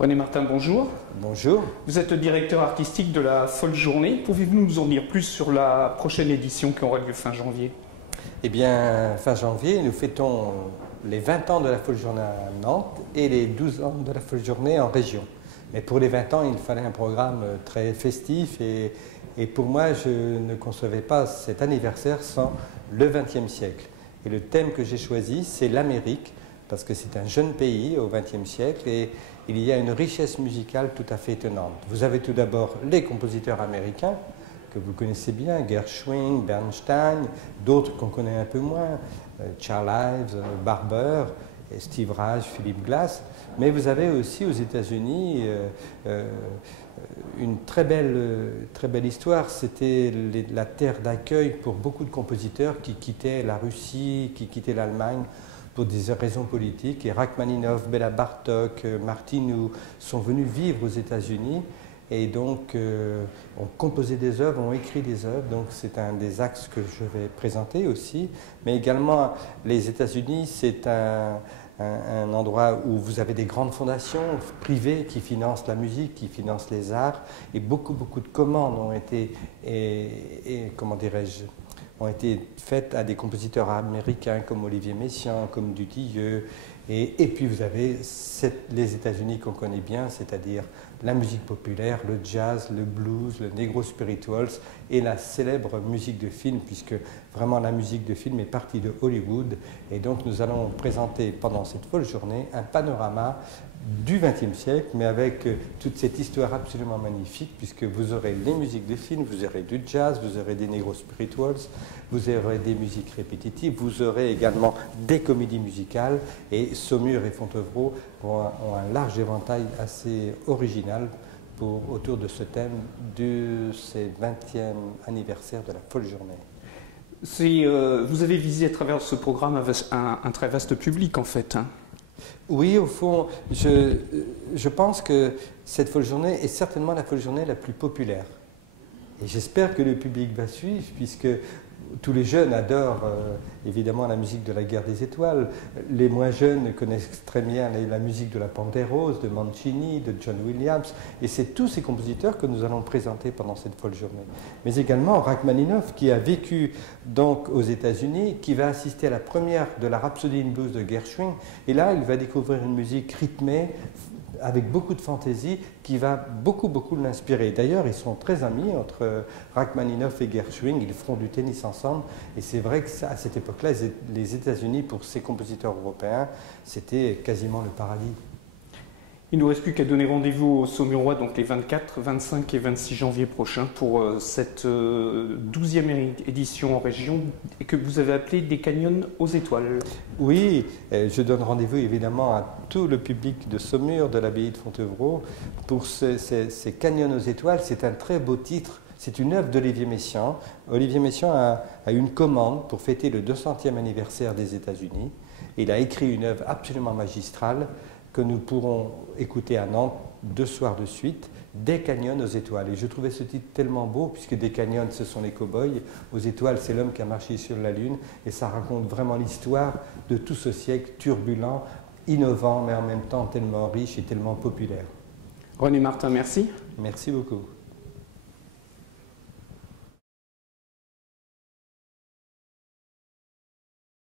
René Martin, bonjour. Bonjour. Vous êtes le directeur artistique de la Folle Journée. Pouvez-vous nous en dire plus sur la prochaine édition qui aura lieu fin janvier? Eh bien, fin janvier, nous fêtons les 20 ans de la Folle Journée à Nantes et les 12 ans de la Folle Journée en région. Mais pour les 20 ans, il fallait un programme très festif et pour moi, je ne concevais pas cet anniversaire sans le XXe siècle. Et le thème que j'ai choisi, c'est l'Amérique, parce que c'est un jeune pays au XXe siècle et il y a une richesse musicale tout à fait étonnante. Vous avez tout d'abord les compositeurs américains, que vous connaissez bien, Gershwin, Bernstein, d'autres qu'on connaît un peu moins, Charles Ives, Barber, et Steve Reich, Philip Glass. Mais vous avez aussi aux États-Unis une très belle histoire. C'était la terre d'accueil pour beaucoup de compositeurs qui quittaient la Russie, qui quittaient l'Allemagne pour des raisons politiques. Et Rachmaninoff, Béla Bartók, Martinu sont venus vivre aux États-Unis. Et donc, ont composé des œuvres, ont écrit des œuvres. Donc, c'est un des axes que je vais présenter aussi. Mais également, les États-Unis, c'est un endroit où vous avez des grandes fondations privées qui financent la musique, qui financent les arts. Et beaucoup de commandes ont été, comment dirais-je, ont été faites à des compositeurs américains comme Olivier Messiaen, comme Dutilleux. Et puis vous avez les États-Unis qu'on connaît bien, c'est-à-dire la musique populaire, le jazz, le blues, le negro spirituals et la célèbre musique de film, puisque vraiment la musique de film est partie de Hollywood. Et donc nous allons présenter pendant cette folle journée un panorama du XXe siècle, mais avec toute cette histoire absolument magnifique, puisque vous aurez les musiques de film, vous aurez du jazz, vous aurez des negro spirituals, vous aurez des musiques répétitives, vous aurez également des comédies musicales, et Saumur et Fontevraud ont un large éventail assez original autour de ce thème de ces 20e anniversaire de la Folle Journée. Vous avez visé à travers ce programme un très vaste public en fait. Hein. Oui, au fond, je pense que cette Folle Journée est certainement la Folle Journée la plus populaire. Et j'espère que le public va suivre, puisque tous les jeunes adorent évidemment la musique de la Guerre des Étoiles. Les moins jeunes connaissent très bien la musique de la Panthère Rose, de Mancini, de John Williams. Et c'est tous ces compositeurs que nous allons présenter pendant cette Folle Journée. Mais également Rachmaninoff, qui a vécu donc aux États-Unis, qui va assister à la première de la Rhapsody in Blues de Gershwin. Et là, il va découvrir une musique rythmée, avec beaucoup de fantaisie, qui va beaucoup l'inspirer. D'ailleurs, ils sont très amis entre Rachmaninoff et Gershwin, ils feront du tennis ensemble, et c'est vrai qu'à cette époque-là, les États-Unis, pour ces compositeurs européens, c'était quasiment le paradis. Il ne nous reste plus qu'à donner rendez-vous au Saumurois, donc les 24, 25 et 26 janvier prochains, pour cette 12e édition en région, et que vous avez appelé des canyons aux étoiles. Oui, je donne rendez-vous évidemment à tout le public de Saumur, de l'abbaye de Fontevraud, pour ces canyons aux étoiles. C'est un très beau titre. C'est une œuvre d'Olivier Messiaen. Olivier Messiaen a une commande pour fêter le 200e anniversaire des États-Unis. Il a écrit une œuvre absolument magistrale que nous pourrons écouter à Nantes 2 soirs de suite, Des canyons aux étoiles. Et je trouvais ce titre tellement beau, puisque des canyons, ce sont les cow-boys, aux étoiles, c'est l'homme qui a marché sur la Lune, et ça raconte vraiment l'histoire de tout ce siècle turbulent, innovant, mais en même temps tellement riche et tellement populaire. René Martin, merci. Merci beaucoup.